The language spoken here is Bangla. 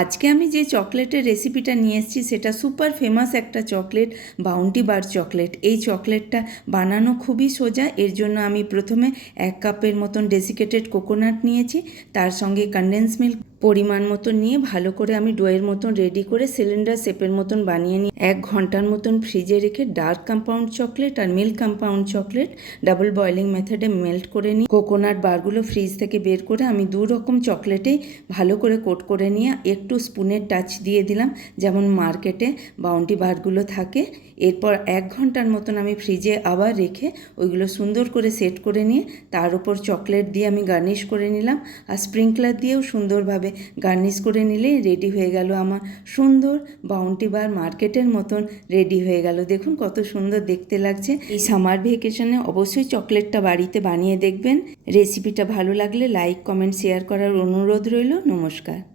আজকে আমি যে চকলেটের রেসিপিটা নিয়ে এসেছি সেটা সুপার ফেমাস একটা চকলেট, বাউন্টি বার চকলেট। এই চকলেটটা বানানো খুবই সোজা। এর জন্য আমি প্রথমে 1 কাপের মতন ডেসিকেটেড কোকোনাট নিয়েছি, তার সঙ্গে কনডেন্স মিল্ক পরিমাণ মতন নিয়ে ভালো করে আমি ডোয়ের মতন রেডি করে সিলিন্ডার শেপের মতন বানিয়ে নিয়ে 1 ঘন্টার মতন ফ্রিজে রেখে ডার্ক কম্পাউন্ড চকলেট আর milk compound chocolate double boiling মেথডে মেল্ট করে নিই। কোকোনাট বারগুলো ফ্রিজ থেকে বের করে আমি 2 রকম চকলেটেই ভালো করে কোট করে নিয়ে একটু স্পুনের টাচ দিয়ে দিলাম, যেমন মার্কেটে বাউন্টি বারগুলো থাকে। এরপর 1 ঘন্টার মতন আমি ফ্রিজে আবার রেখে ওইগুলো সুন্দর করে সেট করে নিয়ে তার উপর চকলেট দিয়ে আমি গার্নিশ করে নিলাম, আর স্প্রিংকলার দিয়েও সুন্দরভাবে গার্নিশ করে নিলেই রেডি হয়ে গেল আমার সুন্দর বাউন্টি বার। মার্কেটের মতন রেডি হয়ে গেল। দেখুন কত সুন্দর দেখতে লাগছে। এই সামার ভ্যাকেশনে অবশ্যই চকলেটটা বাড়িতে বানিয়ে দেখবেন। রেসিপিটা ভালো লাগলে লাইক, কমেন্ট, শেয়ার করার অনুরোধ রইল। নমস্কার।